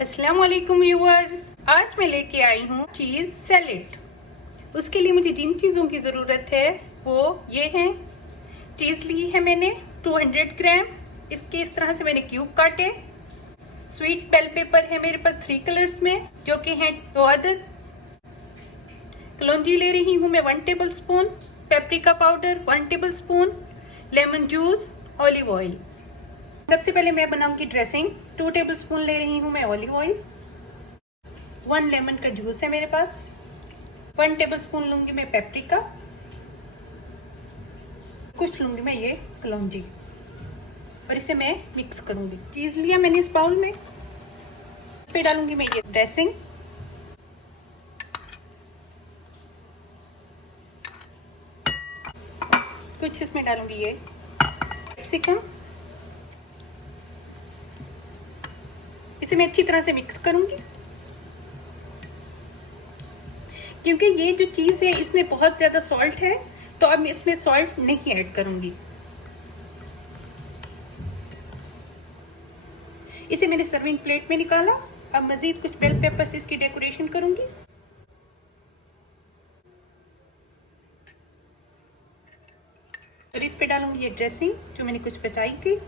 अस्सलाम वालेकुम व्यूअर्स, आज मैं लेके आई हूँ चीज़ सैलेड। उसके लिए मुझे जिन चीज़ों की ज़रूरत है वो ये हैं। चीज़ ली है मैंने 200 ग्राम, इसके इस तरह से मैंने क्यूब काटे। स्वीट बेल पेपर है मेरे पास 3 कलर्स में, जो कि हैं 2 अदद। कलौंजी ले रही हूँ मैं 1 table spoon, paprika powder 1 table spoon, lemon juice, olive oil. सबसे पहले मैं बनाऊंगी ड्रेसिंग। 2 टेबल स्पून ले रही हूँ मैं ऑलिव ऑयल। 1 लेमन का जूस है मेरे पास। 1 टेबल स्पून लूंगी मैं पेपरिका। कुछ लूंगी मैं ये कलौंजी और इसे मैं मिक्स करूंगी। चीज लिया मैंने इस बाउल में, इस पे डालूंगी मैं ये ड्रेसिंग। कुछ इसमें डालूंगी ये कैप्सिकम। इसे मैं अच्छी तरह से मिक्स करूंगी, क्योंकि ये जो चीज़ है इसमें बहुत ज़्यादा सॉल्ट है, तो अब मैं इसमें सॉल्ट नहीं ऐड करूंगी। इसे मैंने सर्विंग प्लेट में निकाला। अब मज़ीद कुछ बेल पेपर से इसकी डेकोरेशन करूंगी। और इस पे डालूंगी ये ड्रेसिंग जो मैंने कुछ बचाई थी।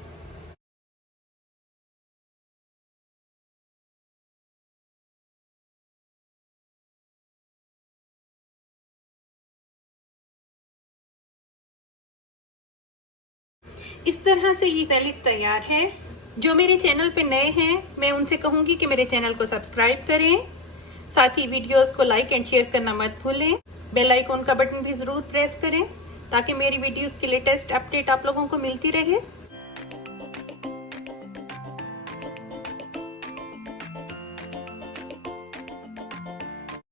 इस तरह से ये सैलेड तैयार है। जो मेरे चैनल पे नए हैं, मैं उनसे कहूँगी कि मेरे चैनल को सब्सक्राइब करें, साथ ही वीडियोस को लाइक एंड शेयर करना मत भूलें। बेल आइकॉन का बटन भी ज़रूर प्रेस करें ताकि मेरी वीडियोस की लेटेस्ट अपडेट आप लोगों को मिलती रहे।